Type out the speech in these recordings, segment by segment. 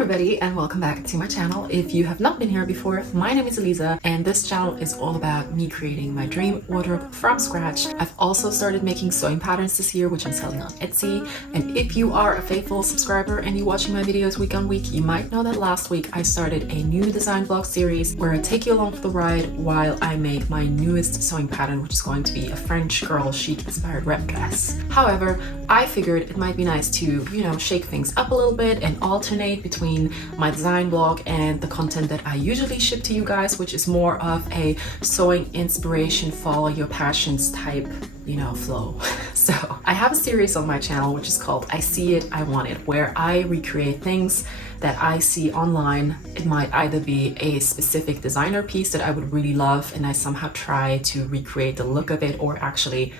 everybody and welcome back to my channel. If you have not been here before, my name is Elisa and this channel is all about me creating my dream wardrobe from scratch. I've also started making sewing patterns this year, which I'm selling on Etsy. And if you are a faithful subscriber and you're watching my videos week on week, you might know that last week I started a new design blog series where I take you along for the ride while I make my newest sewing pattern, which is going to be a French girl chic inspired wrap dress. However, I figured it might be nice to, shake things up a little bit and alternate between my design blog and the content that I usually ship to you guys, which is more of a sewing inspiration, follow your passions type, flow. So I have a series on my channel which is called I See It, I Want It, where I recreate things that I see online. It might either be a specific designer piece that I would really love and I somehow try to recreate the look of it, or actually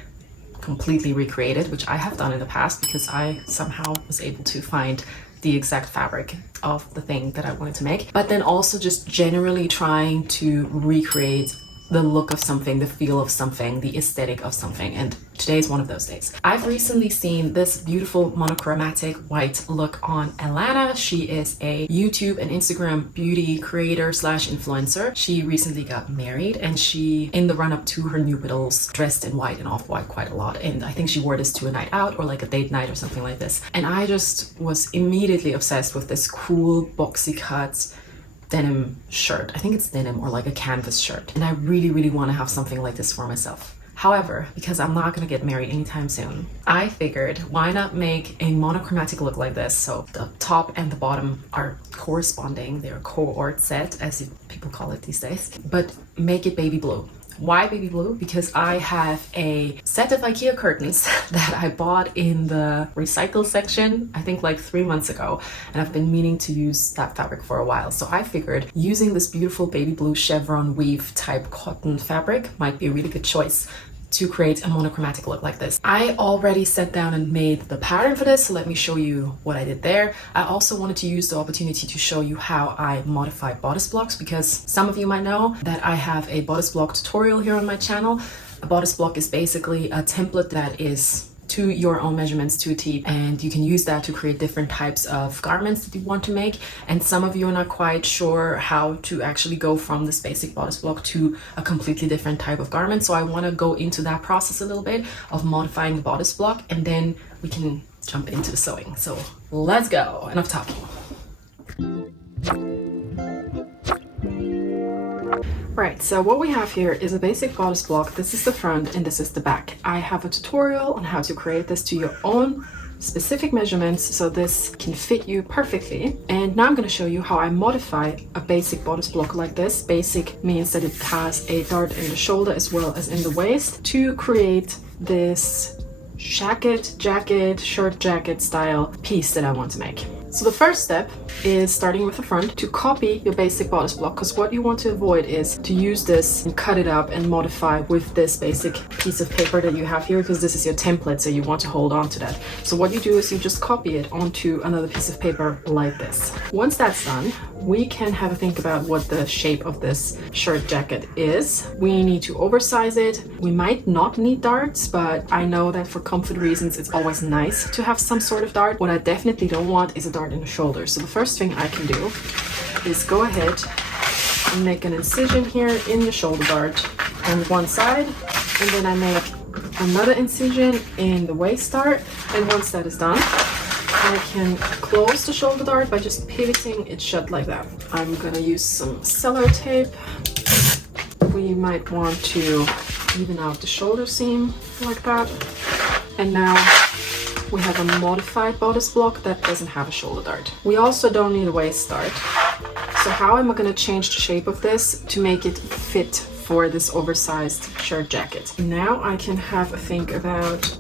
completely recreate it, which I have done in the past because I somehow was able to find the exact fabric of the thing that I wanted to make. But then also just generally trying to recreate the look of something, the feel of something, the aesthetic of something, and today is one of those days. I've recently seen this beautiful monochromatic white look on Allana. She is a YouTube and Instagram beauty creator slash influencer. She recently got married and she, in the run-up to her nuptials, dressed in white and off-white quite a lot, and I think she wore this to a night out or like a date night or something like this. And I just was immediately obsessed with this cool boxy cut denim shirt. I think it's denim or like a canvas shirt, and I really want to have something like this for myself. However, because I'm not gonna get married anytime soon, I figured why not make a monochromatic look like this. So the top and the bottom are corresponding, they're a co-ord set as people call it these days, but make it baby blue. Why baby blue? Because I have a set of Ikea curtains that I bought in the recycle section, I think like 3 months ago, and I've been meaning to use that fabric for a while. So I figured using this beautiful baby blue chevron weave type cotton fabric might be a really good choice to create a monochromatic look like this. I already sat down and made the pattern for this, so let me show you what I did there. I also wanted to use the opportunity to show you how I modify bodice blocks, because some of you might know that I have a bodice block tutorial here on my channel. A bodice block is basically a template that is to your own measurements to a T, and you can use that to create different types of garments that you want to make. And some of you are not quite sure how to actually go from this basic bodice block to a completely different type of garment, so I want to go into that process a little bit of modifying the bodice block, and then we can jump into the sewing. So let's go, enough talking. Right, so what we have here is a basic bodice block. This is the front and this is the back. I have a tutorial on how to create this to your own specific measurements so this can fit you perfectly. And now I'm going to show you how I modify a basic bodice block like this. Basic means that it has a dart in the shoulder as well as in the waist to create this jacket, shirt jacket style piece that I want to make. So the first step is starting with the front to copy your basic bodice block, because what you want to avoid is to use this and cut it up and modify with this basic piece of paper that you have here, because this is your template, so you want to hold on to that. So what you do is you just copy it onto another piece of paper like this. Once that's done, we can have a think about what the shape of this shirt jacket is. We need to oversize it. We might not need darts, but I know that for comfort reasons it's always nice to have some sort of dart. What I definitely don't want is a dart in the shoulder. So the first thing I can do is go ahead and make an incision here in the shoulder dart on one side, and then I make another incision in the waist dart, and once that is done I can close the shoulder dart by just pivoting it shut like that. I'm gonna use some sellotape. We might want to even out the shoulder seam like that, and now we have a modified bodice block that doesn't have a shoulder dart. We also don't need a waist dart. So how am I going to change the shape of this to make it fit for this oversized shirt jacket? Now I can have a think about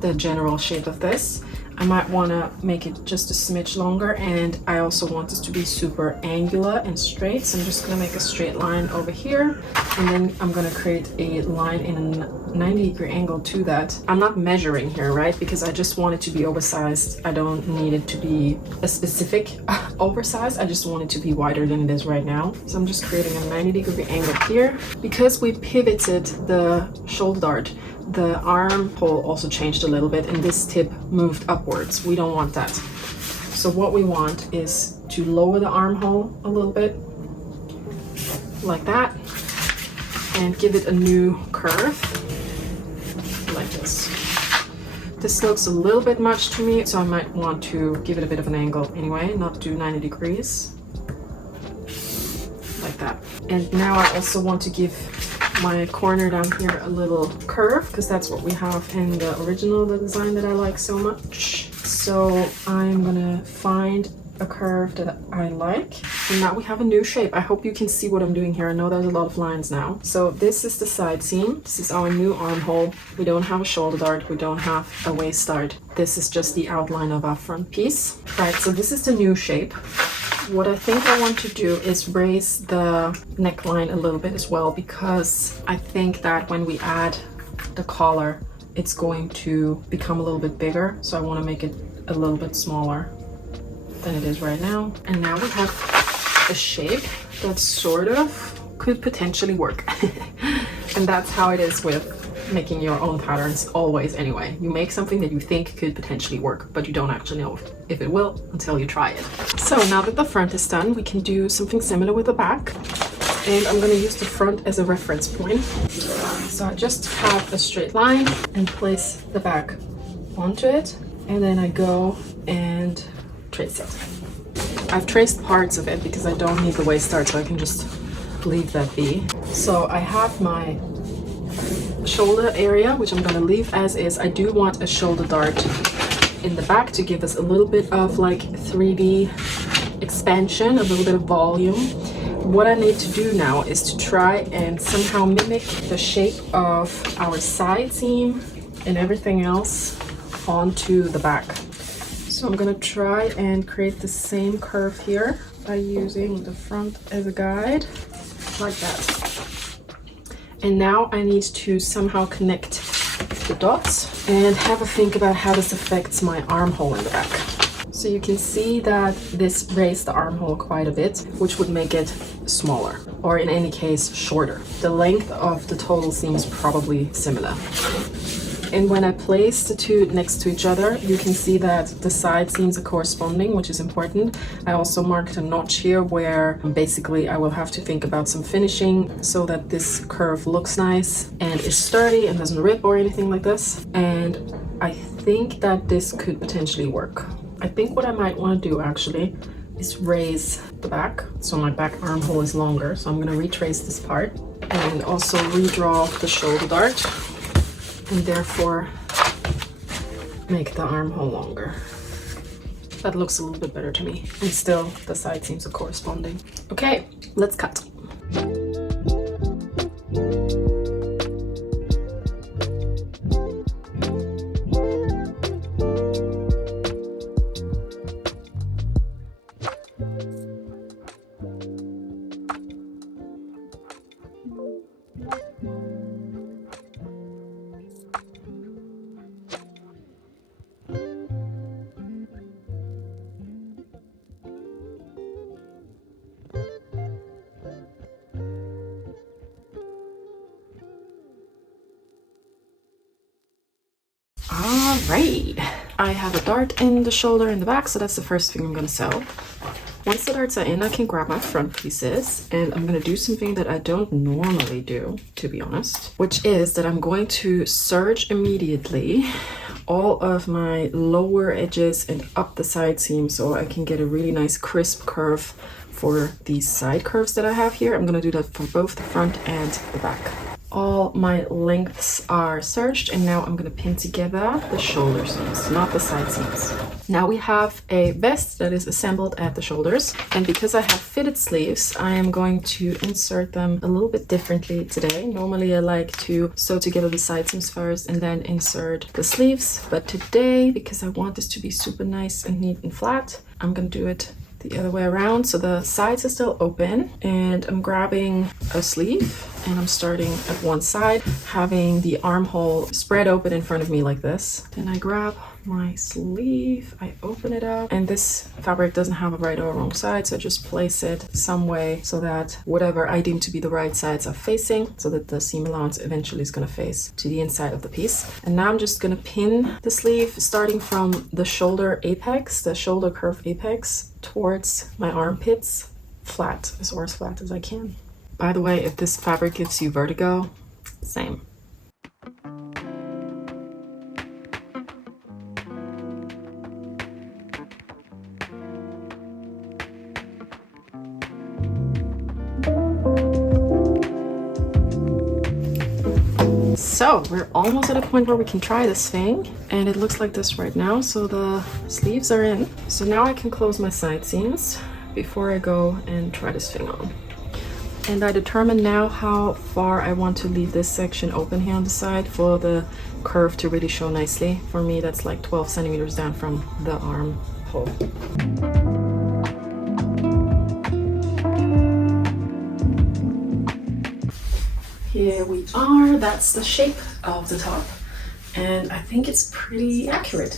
the general shape of this. I might want to make it just a smidge longer, and I also want this to be super angular and straight, so I'm just going to make a straight line over here, and then I'm going to create a line in a 90-degree angle to that. I'm not measuring here, right, because I just want it to be oversized. I don't need it to be a specific oversized. I just want it to be wider than it is right now. So I'm just creating a 90-degree angle here. Because we pivoted the shoulder dart, the armhole also changed a little bit and this tip moved upwards. We don't want that. So what we want is to lower the armhole a little bit, like that, and give it a new curve, like this. This looks a little bit much to me, so I might want to give it a bit of an angle anyway, not do 90 degrees, like that. And now I also want to give my corner down here a little curve, because that's what we have in the original design that I like so much. So I'm gonna find a curve that I like, and now we have a new shape. I hope you can see what I'm doing here. I know there's a lot of lines now. So this is the side seam. This is our new armhole. We don't have a shoulder dart. We don't have a waist dart. This is just the outline of our front piece. Right, so this is the new shape. What I think I want to do is raise the neckline a little bit as well, because I think that when we add the collar, it's going to become a little bit bigger. So I want to make it a little bit smaller than it is right now. And now we have a shape that sort of could potentially work. And that's how it is with making your own patterns always anyway. You make something that you think could potentially work, but you don't actually know if it will until you try it. So now that the front is done, we can do something similar with the back. And I'm going to use the front as a reference point. So I just have a straight line and place the back onto it. And then I go and trace it. I've traced parts of it because I don't need the waist dart, so I can just leave that be. So I have my shoulder area, which I'm going to leave as is. I do want a shoulder dart in the back to give us a little bit of like 3D expansion, a little bit of volume. What I need to do now is to try and somehow mimic the shape of our side seam and everything else onto the back. So I'm gonna try and create the same curve here by using the front as a guide, like that. And now I need to somehow connect the dots and have a think about how this affects my armhole in the back. So you can see that this raised the armhole quite a bit, which would make it smaller, or in any case, shorter. The length of the total seam is probably similar. And when I place the two next to each other, you can see that the side seams are corresponding, which is important. I also marked a notch here where basically I will have to think about some finishing so that this curve looks nice and is sturdy and doesn't rip or anything like this. And I think that this could potentially work. I think what I might want to do actually is raise the back, so my back armhole is longer. So I'm going to retrace this part and also redraw the shoulder dart, and therefore make the armhole longer. That looks a little bit better to me, and still the side seams are corresponding. Okay, let's cut. Alright, I have a dart in the shoulder and the back, so that's the first thing I'm going to sew. Once the darts are in, I can grab my front pieces, and I'm going to do something that I don't normally do, to be honest, which is that I'm going to serge immediately all of my lower edges and up the side seam so I can get a really nice crisp curve for these side curves that I have here. I'm going to do that for both the front and the back. All my lengths are serged, and now I'm going to pin together the shoulder seams, not the side seams. Now we have a vest that is assembled at the shoulders, and because I have fitted sleeves, I am going to insert them a little bit differently today. Normally I like to sew together the side seams first and then insert the sleeves, but today, because I want this to be super nice and neat and flat, I'm going to do it the other way around. So the sides are still open, and I'm grabbing a sleeve and I'm starting at one side, having the armhole spread open in front of me like this. Then I grab my sleeve, I open it up, and this fabric doesn't have a right or wrong side, so I just place it some way so that whatever I deem to be the right sides are facing, so that the seam allowance eventually is going to face to the inside of the piece. And now I'm just going to pin the sleeve starting from the shoulder apex, the shoulder curve apex, towards my armpits, flat, as flat as I can. By the way, if this fabric gives you vertigo, same. So we're almost at a point where we can try this thing, and it looks like this right now. So the sleeves are in. So now I can close my side seams before I go and try this thing on. And I determine now how far I want to leave this section open here on the side for the curve to really show nicely. For me, that's like 12 centimeters down from the armhole. Here we are, that's the shape of the top, and I think it's pretty accurate.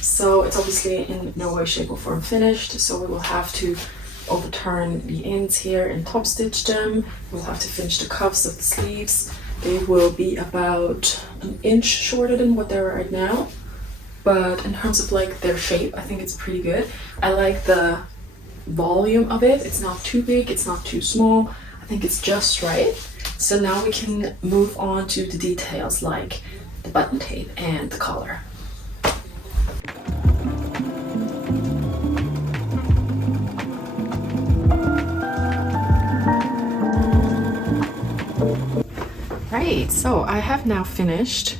So it's obviously in no way, shape or form finished, so we will have to overturn the ends here and top stitch them. We'll have to finish the cuffs of the sleeves. They will be about an inch shorter than what they're right now, but in terms of like their shape, I think it's pretty good. I like the volume of it. It's not too big, it's not too small. I think it's just right. So now we can move on to the details like the button tape and the collar. Right, so I have now finished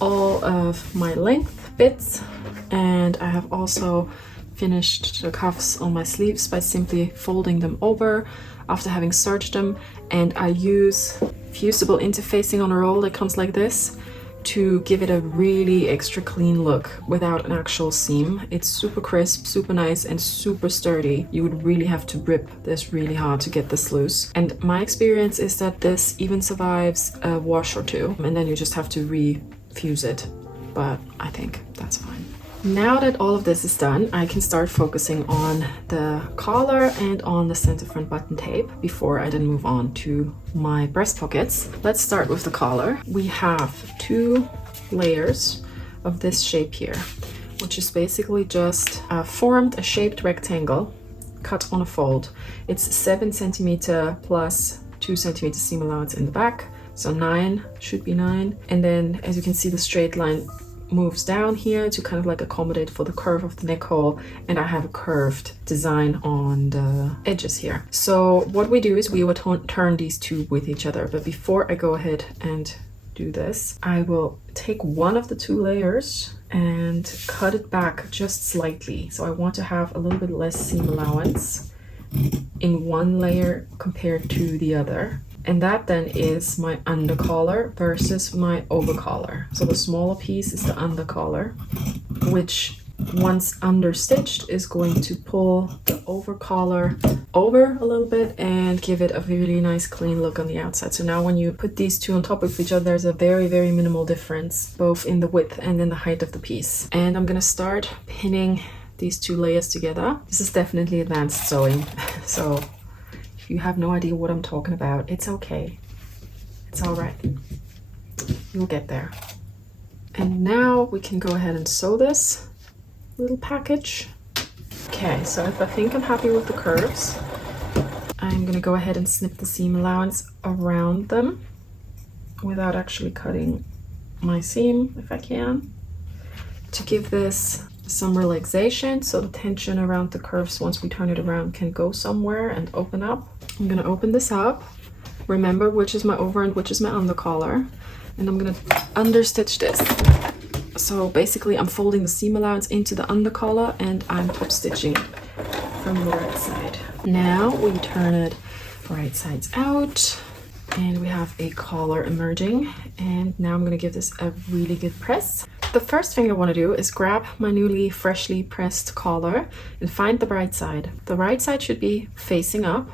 all of my length bits, and I have also finished the cuffs on my sleeves by simply folding them over after having serged them, and I use fusible interfacing on a roll that comes like this to give it a really extra clean look without an actual seam. It's super crisp, super nice, and super sturdy. You would really have to grip this really hard to get this loose. And my experience is that this even survives a wash or two, and then you just have to refuse it. But I think that's fine. Now that all of this is done, I can start focusing on the collar and on the center front button tape before I then move on to my breast pockets. Let's start with the collar. We have 2 layers of this shape here, which is basically just formed a shaped rectangle cut on a fold. It's 7 centimeter plus 2 centimeter seam allowance in the back, so 9 should be 9. And then as you can see, the straight line moves down here to kind of like accommodate for the curve of the neck hole, and I have a curved design on the edges here. So what we do is we would turn these two with each other, but before I go ahead and do this, I will take one of the 2 layers and cut it back just slightly. So I want to have a little bit less seam allowance in one layer compared to the other. And that then is my undercollar versus my overcollar. So the smaller piece is the undercollar, which once understitched is going to pull the overcollar over a little bit and give it a really nice clean look on the outside. So now when you put these two on top of each other, there's a very, very minimal difference, both in the width and in the height of the piece. And I'm gonna start pinning these 2 layers together. This is definitely advanced sewing, so you have no idea what I'm talking about, it's okay. It's all right. You'll get there. And now we can go ahead and sew this little package. Okay, so if I think I'm happy with the curves, I'm gonna go ahead and snip the seam allowance around them without actually cutting my seam, if I can, to give this some relaxation, so the tension around the curves once we turn it around can go somewhere and open up. I'm gonna open this up, remember which is my over and which is my under collar, and I'm gonna understitch this. So basically I'm folding the seam allowance into the under collar and I'm top stitching from the right side. Now we turn it right sides out and we have a collar emerging, and now I'm gonna give this a really good press. The first thing I want to do is grab my newly freshly pressed collar and find the right side. The right side should be facing up,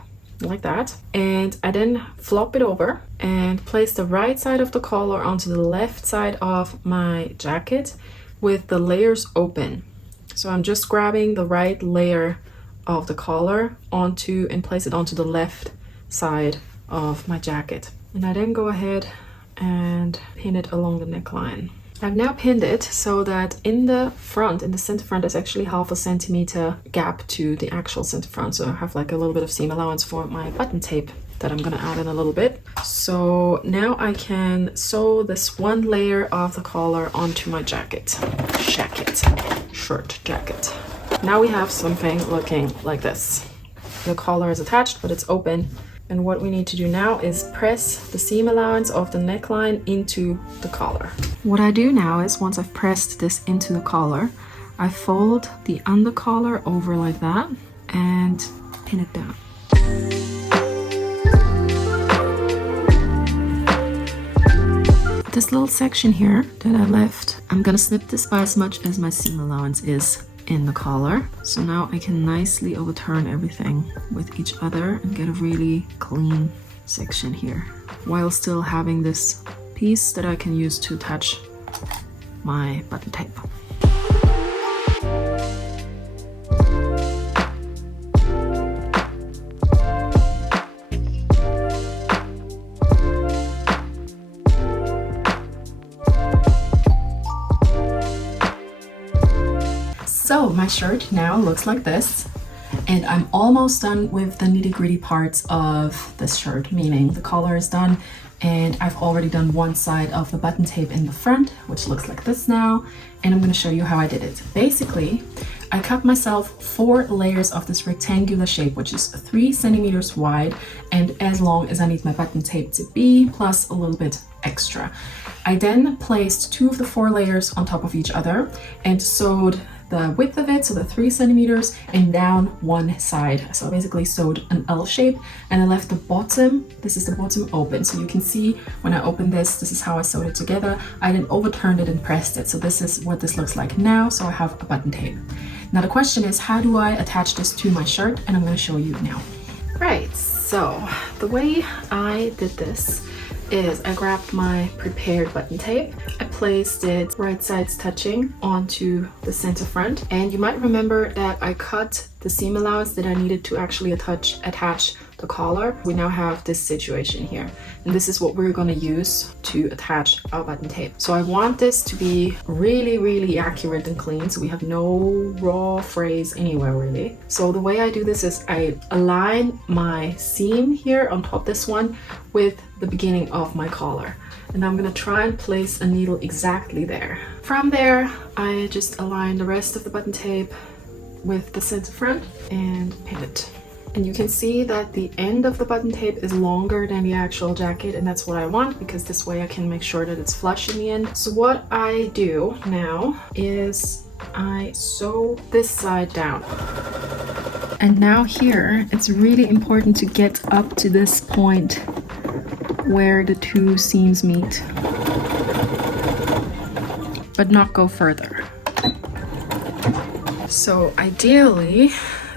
like that. And I then flop it over and place the right side of the collar onto the left side of my jacket with the layers open. So I'm just grabbing the right layer of the collar onto and place it onto the left side of my jacket. And I then go ahead and pin it along the neckline. I've now pinned it so that in the front, in the center front, there's actually 0.5 centimeter gap to the actual center front. So I have like a little bit of seam allowance for my button tape that I'm gonna add in a little bit. So now I can sew this one layer of the collar onto my jacket. Shirt jacket. Now we have something looking like this. The collar is attached, but it's open. And what we need to do now is press the seam allowance of the neckline into the collar. What I do now is, once I've pressed this into the collar, I fold the under collar over like that and pin it down. This little section here that I left, I'm gonna snip this by as much as my seam allowance is in the collar. So now I can nicely overturn everything with each other and get a really clean section here, while still having this piece that I can use to attach my button tape. So my shirt now looks like this, and I'm almost done with the nitty-gritty parts of this shirt, meaning the collar is done and I've already done one side of the button tape in the front, which looks like this now, and I'm going to show you how I did it. Basically, I cut myself 4 layers of this rectangular shape, which is 3 centimeters wide and as long as I need my button tape to be, plus a little bit extra. I then placed 2 of the 4 layers on top of each other and sewed the width of it, so the 3 centimeters, and down one side. So I basically sewed an L shape, and I left the bottom, this is the bottom, open. So you can see when I open this is how I sewed it together. I then overturned it and pressed it. So this is what this looks like now. So I have a button tape. Now the question is, how do I attach this to my shirt? And I'm going to show you now. Right, so the way I did this is I grabbed my prepared button tape, I placed it right sides touching onto the center front, and you might remember that I cut the seam allowance that I needed to actually attach the collar. We now have this situation here, and this is what we're going to use to attach our button tape. So I want this to be really accurate and clean, so we have no raw frays anywhere really. So the way I do this is I align my seam here on top this one with the beginning of my collar, and I'm going to try and place a needle exactly there. From there I just align the rest of the button tape with the center front and pin it. And you can see that the end of the button tape is longer than the actual jacket, and that's what I want because this way I can make sure that it's flush in the end. So what I do now is I sew this side down. And now here it's really important to get up to this point where the 2 seams meet, but not go further. So ideally,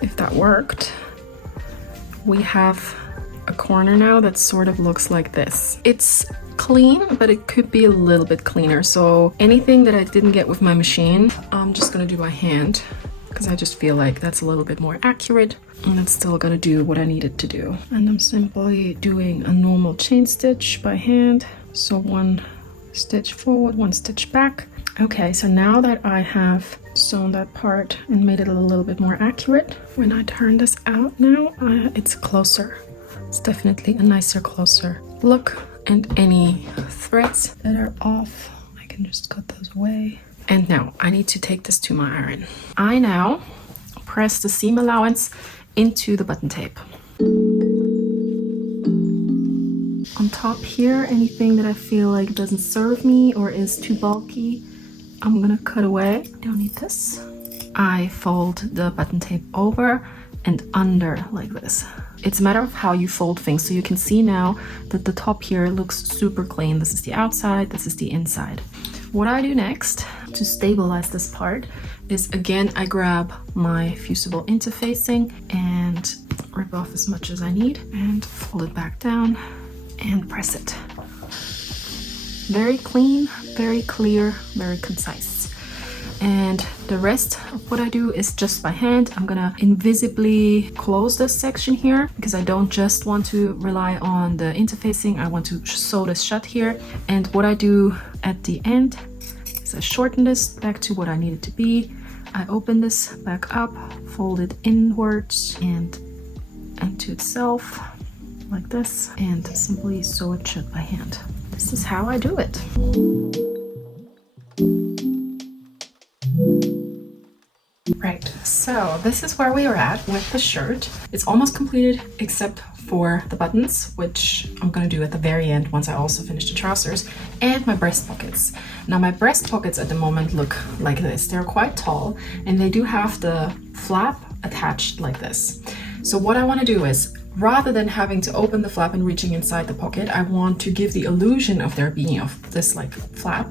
if that worked, we have a corner now that sort of looks like this. It's clean, but it could be a little bit cleaner. So anything that I didn't get with my machine, I'm just gonna do by hand because I just feel like that's a little bit more accurate and it's still gonna do what I need it to do. And I'm simply doing a normal chain stitch by hand. So 1 stitch forward, 1 stitch back. Okay, so now that I have sewn that part and made it a little bit more accurate, when I turn this out now, it's closer. It's definitely a nicer, closer look, and any threads that are off, I can just cut those away. And now I need to take this to my iron. I now press the seam allowance into the button tape. On top here, anything that I feel like doesn't serve me or is too bulky, I'm gonna cut away. Don't need this. I fold the button tape over and under like this. It's a matter of how you fold things. So you can see now that the top here looks super clean. This is the outside, this is the inside. What I do next to stabilize this part is, again, I grab my fusible interfacing and rip off as much as I need and fold it back down and press it. Very clean, very clear, very concise. And the rest of what I do is just by hand. I'm gonna invisibly close this section here because I don't just want to rely on the interfacing. I want to sew this shut here. And what I do at the end is I shorten this back to what I need it to be. I open this back up, fold it inwards and into itself like this, and simply sew it shut by hand. This is how I do it. Right, so this is where we are at with the shirt. It's almost completed except for the buttons, which I'm gonna do at the very end once I also finish the trousers, and my breast pockets. Now my breast pockets at the moment look like this. They're quite tall and they do have the flap attached like this. So what I want to do is, rather than having to open the flap and reaching inside the pocket, I want to give the illusion of there being of this like flap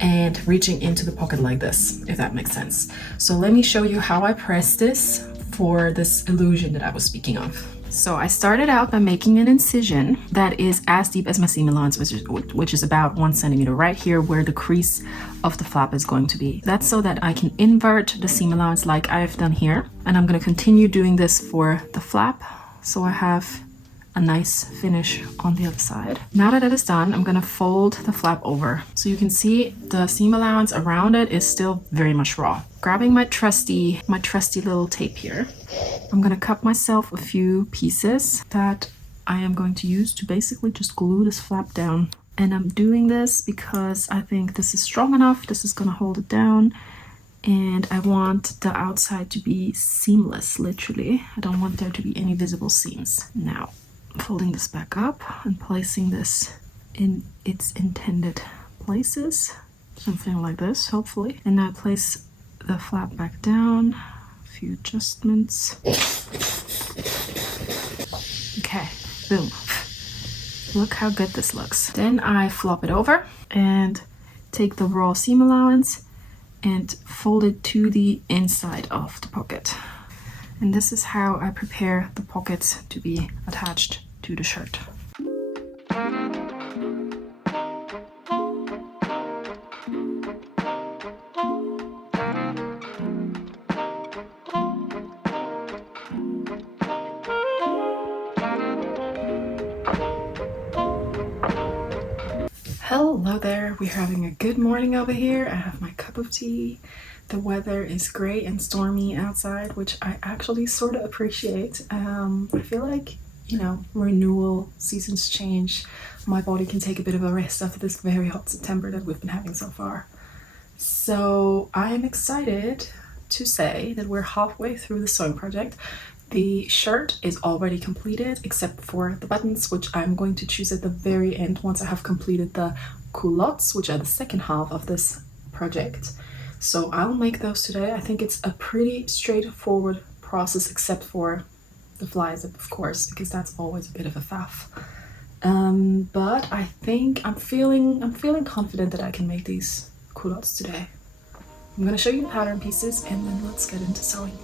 and reaching into the pocket like this, if that makes sense. So let me show you how I press this for this illusion that I was speaking of. So I started out by making an incision that is as deep as my seam allowance, which is about 1 centimeter right here where the crease of the flap is going to be. That's so that I can invert the seam allowance like I've done here. And I'm going to continue doing this for the flap, so I have a nice finish on the other side. Now that that is done, I'm gonna fold the flap over. So you can see the seam allowance around it is still very much raw. Grabbing my trusty little tape here, I'm gonna cut myself a few pieces that I am going to use to basically just glue this flap down. And I'm doing this because I think this is strong enough. This is gonna hold it down. And I want the outside to be seamless, literally. I don't want there to be any visible seams. Now, folding this back up and placing this in its intended places, something like this, hopefully. And now place the flap back down, a few adjustments. Okay, boom. Look how good this looks. Then I flop it over and take the raw seam allowance and fold it to the inside of the pocket. And this is how I prepare the pockets to be attached to the shirt. Hello there, we're having a good morning over here. I have my cup of tea. The weather is gray and stormy outside, which I actually sort of appreciate. I feel like, you know, renewal, seasons change. My body can take a bit of a rest after this very hot September that we've been having so far. So I'm excited to say that we're halfway through the sewing project. The shirt is already completed except for the buttons, which I'm going to choose at the very end once I have completed the culottes, which are the second half of this project. So I'll make those today. I think it's a pretty straightforward process except for the fly zip, of course, because that's always a bit of a faff. But I think I'm feeling confident that I can make these culottes today. I'm gonna show you the pattern pieces and then let's get into sewing.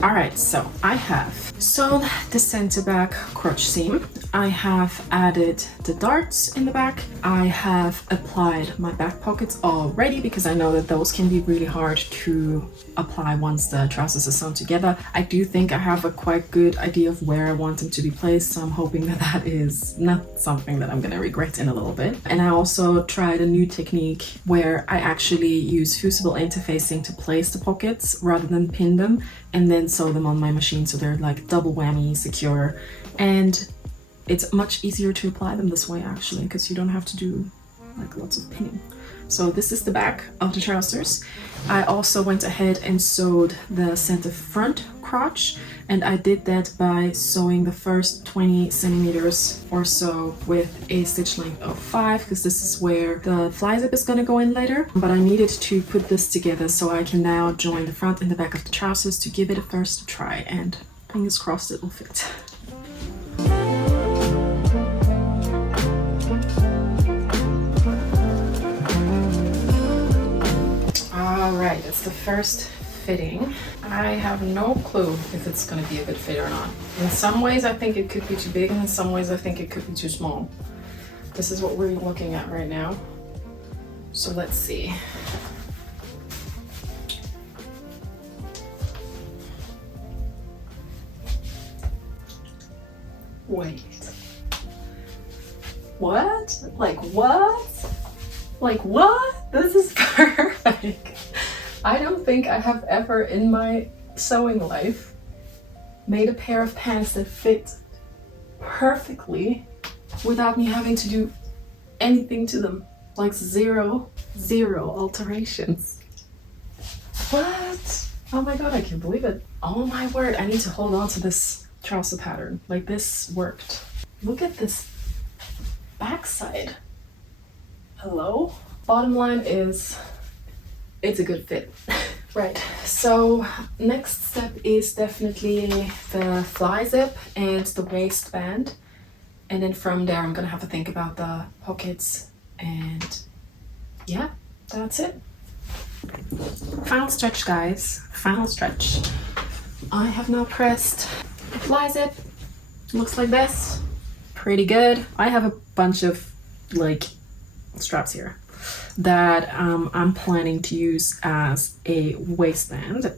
Alright, so I have sewn the center back crotch seam. I have added the darts in the back. I have applied my back pockets already because I know that those can be really hard to apply once the trousers are sewn together. I do think I have a quite good idea of where I want them to be placed, so I'm hoping that that is not something that I'm gonna regret in a little bit. And I also tried a new technique where I actually use fusible interfacing to place the pockets rather than pin them and then sew them on my machine, so they're like double whammy secure. And it's much easier to apply them this way actually, because you don't have to do like lots of pinning. So this is the back of the trousers. I also went ahead and sewed the center front crotch, and I did that by sewing the first 20 centimeters or so with a stitch length of 5, because this is where the fly zip is going to go in later. But I needed to put this together so I can now join the front and the back of the trousers to give it a first try, and fingers crossed it will fit. Alright, it's the first fitting. I have no clue if it's going to be a good fit or not. In some ways I think it could be too big, and in some ways I think it could be too small. This is what we're looking at right now. So let's see. Wait. What? Like what? Like what? This is perfect. I don't think I have ever in my sewing life made a pair of pants that fit perfectly without me having to do anything to them. Like zero alterations. What? Oh my god, I can't believe it. Oh my word, I need to hold on to this trouser pattern. Like, this worked. Look at this backside. Hello? Bottom line is, it's a good fit. Right, so next step is definitely the fly zip and the waistband. And then from there, I'm gonna have to think about the pockets, and yeah, that's it. Final stretch, guys, final stretch. I have now pressed the fly zip. Looks like this. Pretty good. I have a bunch of like straps here that I'm planning to use as a waistband.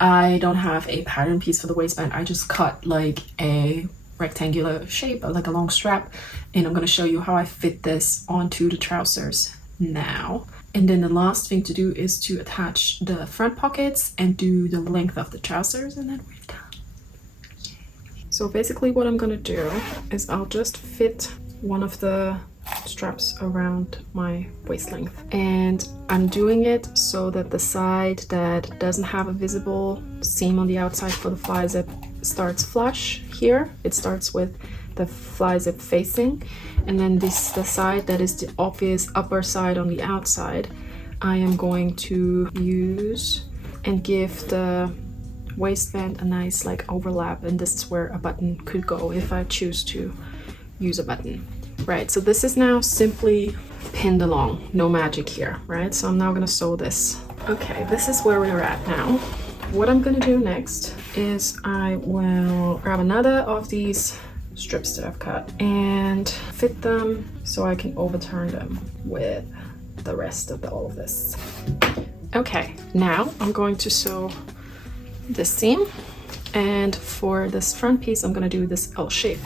I don't have a pattern piece for the waistband. I just cut like a rectangular shape, like a long strap, and I'm going to show you how I fit this onto the trousers now. And then the last thing to do is to attach the front pockets and do the length of the trousers, and then we're done. So basically what I'm going to do is I'll just fit one of the straps around my waist length, and I'm doing it so that the side that doesn't have a visible seam on the outside for the fly zip starts flush here. It starts with the fly zip facing, and then the side that is the obvious upper side on the outside I am going to use and give the waistband a nice like overlap, and this is where a button could go if I choose to use a button. Right, so this is now simply pinned along, no magic here, right? So I'm now gonna sew this. Okay, this is where we're at now. What I'm gonna do next is I will grab another of these strips that I've cut and fit them so I can overturn them with the rest of all of this. Okay, now I'm going to sew this seam, and for this front piece I'm gonna do this L shape.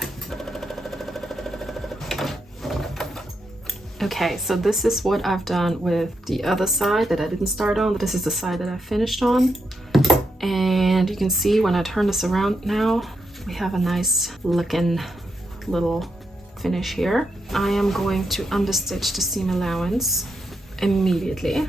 Okay, so this is what I've done with the other side that I didn't start on. This is the side that I finished on. And you can see when I turn this around now, we have a nice looking little finish here. I am going to understitch the seam allowance immediately.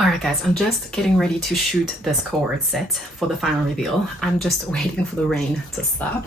Alright guys, I'm just getting ready to shoot this co-ord set for the final reveal. I'm just waiting for the rain to stop.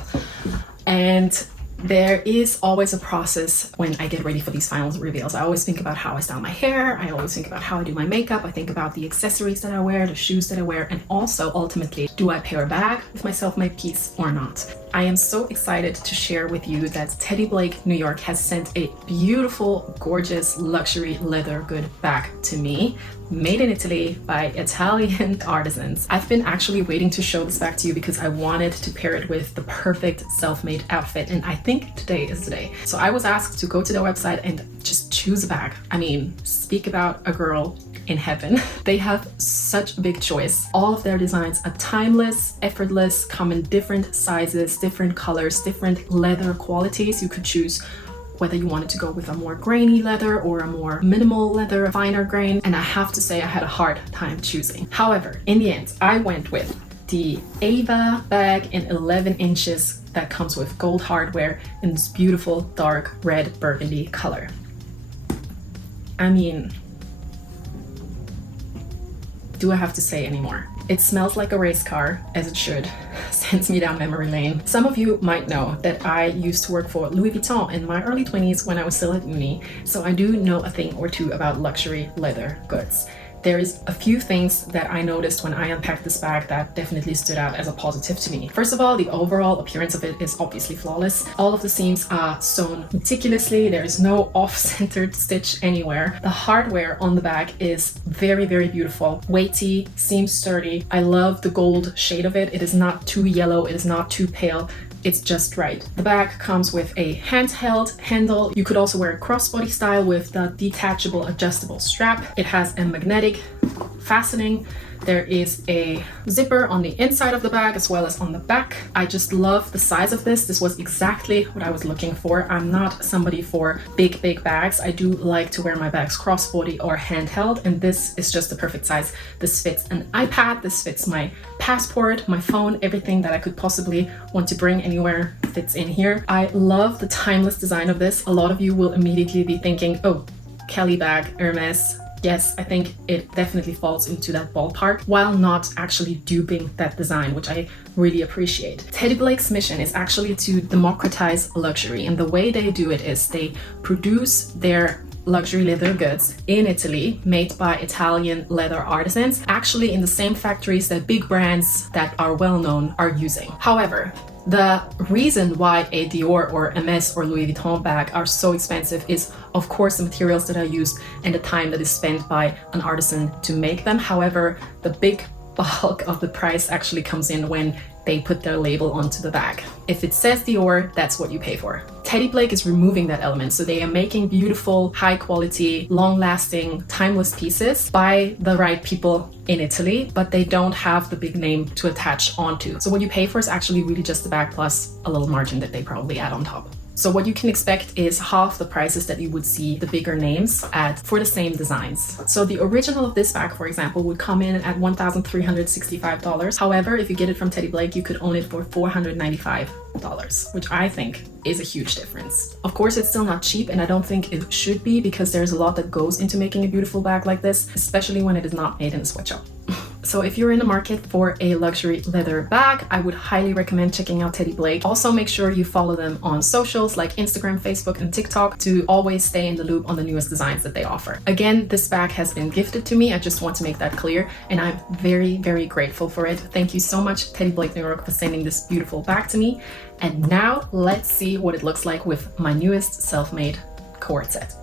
And there is always a process when I get ready for these final reveals. I always think about how I style my hair, I always think about how I do my makeup, I think about the accessories that I wear, the shoes that I wear, and also ultimately, do I pair a bag with my self-made piece or not? I am so excited to share with you that Teddy Blake New York has sent a beautiful, gorgeous luxury leather good bag to me, made in Italy by Italian artisans. I've been actually waiting to show this bag to you because I wanted to pair it with the perfect self-made outfit, and I think today is the day. So I was asked to go to their website and just choose a bag. I mean, speak about a girl in heaven. They have such a big choice. All of their designs are timeless, effortless, come in different sizes, different colors, different leather qualities. You could choose whether you wanted to go with a more grainy leather or a more minimal leather, a finer grain, and I have to say I had a hard time choosing. However, in the end, I went with the Ava bag in 11 inches that comes with gold hardware in this beautiful dark red burgundy color. I mean, do I have to say anymore? It smells like a race car, as it should. Sends me down memory lane. Some of you might know that I used to work for Louis Vuitton in my early 20s when I was still at uni, so I do know a thing or two about luxury leather goods. There is a few things that I noticed when I unpacked this bag that definitely stood out as a positive to me. First of all, the overall appearance of it is obviously flawless. All of the seams are sewn meticulously. There is no off-centered stitch anywhere. The hardware on the bag is very, very beautiful. Weighty, seems sturdy. I love the gold shade of it. It is not too yellow. It is not too pale. It's just right. The bag comes with a handheld handle. You could also wear a crossbody style with the detachable adjustable strap. It has a magnetic fastening. There is a zipper on the inside of the bag as well as on the back. I just love the size of this. This was exactly what I was looking for. I'm not somebody for big bags. I do like to wear my bags crossbody or handheld, and this is just the perfect size. This fits an iPad, this fits my passport, my phone, everything that I could possibly want to bring anywhere fits in here. I love the timeless design of this. A lot of you will immediately be thinking, oh, Kelly bag, Hermes. Yes, I think it definitely falls into that ballpark while not actually duping that design, which I really appreciate. Teddy Blake's mission is actually to democratize luxury, and the way they do it is they produce their luxury leather goods in Italy, made by Italian leather artisans, actually in the same factories that big brands that are well known are using. However, the reason why a Dior or Hermes or Louis Vuitton bag are so expensive is, of course, the materials that are used and the time that is spent by an artisan to make them. However, the big bulk of the price actually comes in when they put their label onto the bag. If it says Dior, that's what you pay for. Teddy Blake is removing that element, so they are making beautiful, high quality, long lasting, timeless pieces by the right people in Italy, but they don't have the big name to attach onto. So what you pay for is actually really just the bag plus a little margin that they probably add on top. So what you can expect is half the prices that you would see the bigger names at for the same designs. So the original of this bag, for example, would come in at $1,365. However, if you get it from Teddy Blake, you could own it for $495, which I think is a huge difference. Of course, it's still not cheap, and I don't think it should be because there's a lot that goes into making a beautiful bag like this, especially when it is not made in a sweatshop. So if you're in the market for a luxury leather bag, I would highly recommend checking out Teddy Blake. Also, make sure you follow them on socials like Instagram, Facebook, and TikTok to always stay in the loop on the newest designs that they offer. Again, this bag has been gifted to me. I just want to make that clear, and I'm very, very grateful for it. Thank you so much, Teddy Blake New York, for sending this beautiful bag to me. And now let's see what it looks like with my newest self-made co-ord set.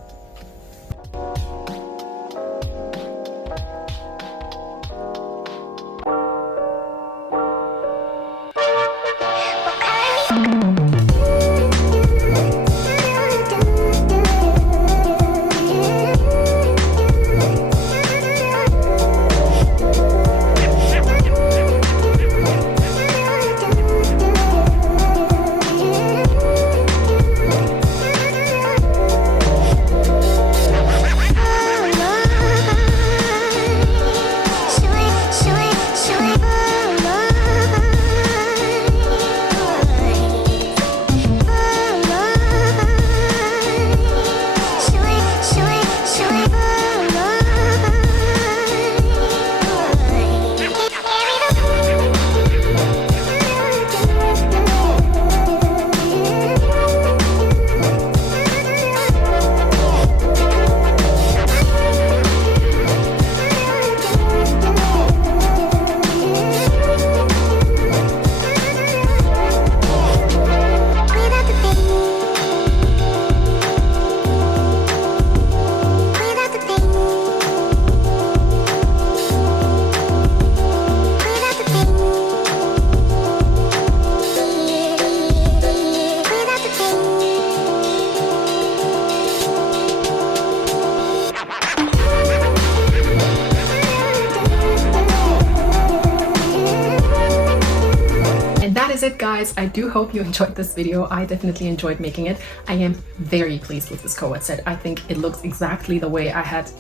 is it, guys. I do hope you enjoyed this video. I definitely enjoyed making it. I am very pleased with this co-ord set. I think it looks exactly the way I had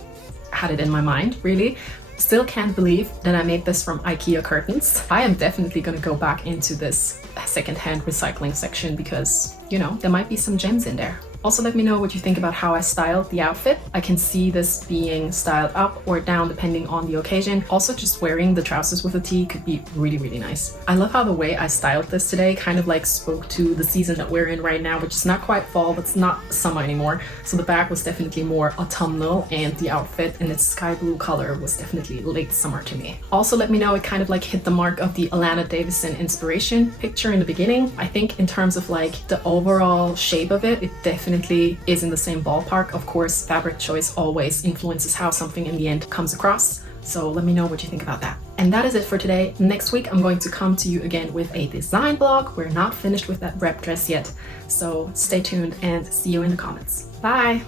it in my mind, really. Still can't believe that I made this from Ikea curtains. I am definitely gonna go back into this secondhand recycling section because, you know, there might be some gems in there. Also, let me know what you think about how I styled the outfit. I can see this being styled up or down depending on the occasion. Also, just wearing the trousers with a tee could be really, really nice. I love how the way I styled this today kind of like spoke to the season that we're in right now, which is not quite fall, but it's not summer anymore. So the bag was definitely more autumnal and the outfit in its sky blue color was definitely late summer to me. Also, let me know it kind of like hit the mark of the Allana Davison inspiration picture in the beginning. I think in terms of like the overall shape of it, it definitely is in the same ballpark. Of course, fabric choice always influences how something in the end comes across. So let me know what you think about that. And that is it for today. Next week, I'm going to come to you again with a design blog. We're not finished with that wrap dress yet. So stay tuned and see you in the comments. Bye.